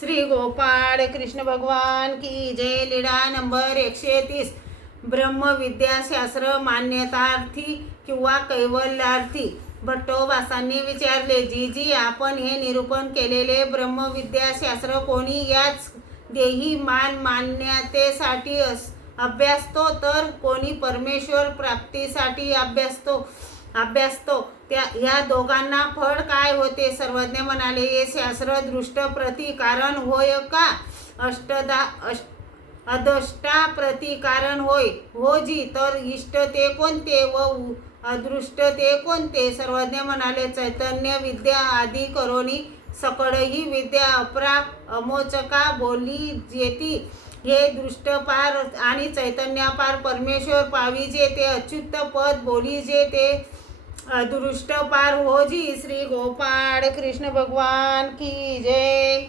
श्री गोपाळ कृष्ण भगवान की जय। लीळा नंबर 130। ब्रह्मविद्याशास्त्र मान्यतार्थी किंवा कैवल्यार्थी। भट्टोबासांनी विचारले, जीजी आपण हे निरूपण केलेले ब्रह्मविद्याशास्त्र कोणी याच देही मान्यतेसाठी अभ्यासतो तर कोणी परमेश्वर प्राप्तीसाठी अभ्यासतो ह्या दोघांना फळ काय होते? सर्वज्ञ म्हणाले, हे शास्त्र दृष्ट प्रतिकारण होय का अदृष्टा प्रतिकारण होय? हो जी। तर इष्ट ते कोणते व अदृष्ट ते कोणते? सर्वज्ञ म्हणाले, चैतन्य विद्या आदी करोनी सकळही विद्या अपरा अमोचका बोली जेती। हे दृष्टपार आणि चैतन्यापार परमेश्वर पाविजे ते अच्युत पद बोलीजे ते अदृष्टपार हो जी। श्री गोपाळ कृष्ण भगवान की जय।